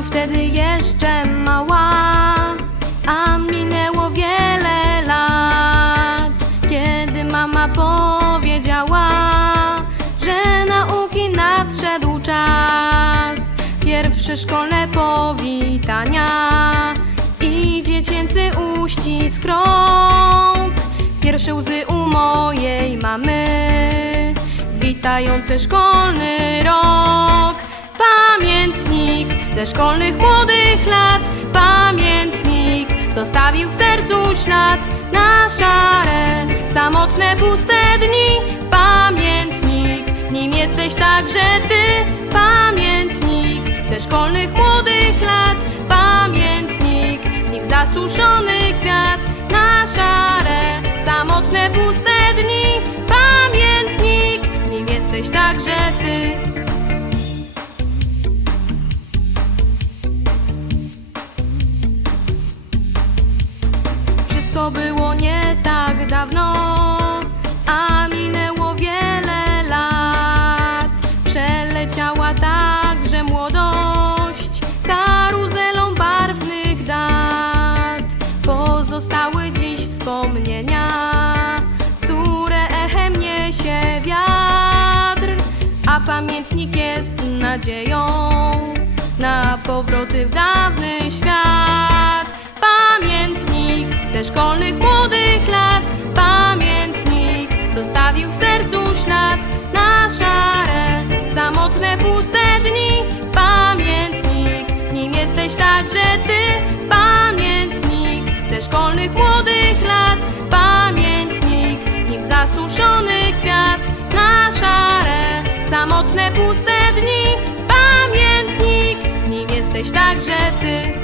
Byłam wtedy jeszcze mała, a minęło wiele lat, kiedy mama powiedziała, że nauki nadszedł czas. Pierwsze szkolne powitania i dziecięcy uścisk rąk. Pierwsze łzy u mojej mamy, witające szkolny rok. Pamiętnik ze szkolnych młodych lat, pamiętnik zostawił w sercu ślad na szare, samotne, puste dni. Pamiętnik, nim jesteś także ty, pamiętnik ze szkolnych młodych lat, pamiętnik, nim zasuszony kwiat na szare, samotne, puste dni. Pamiętnik, nim jesteś także ty. Wszystko było nie tak dawno, a minęło wiele lat. Przeleciała także młodość, karuzelą barwnych dat. Pozostały dziś wspomnienia, które echem niesie wiatr, a pamiętnik jest nadzieją na powroty w dawny świat. Sercu ślad na szare, samotne, puste dni. Pamiętnik, nim jesteś także ty, pamiętnik. Ze szkolnych młodych lat, pamiętnik, nim zasuszony kwiat na szare, samotne, puste dni. Pamiętnik, nim jesteś także ty.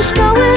do szkoły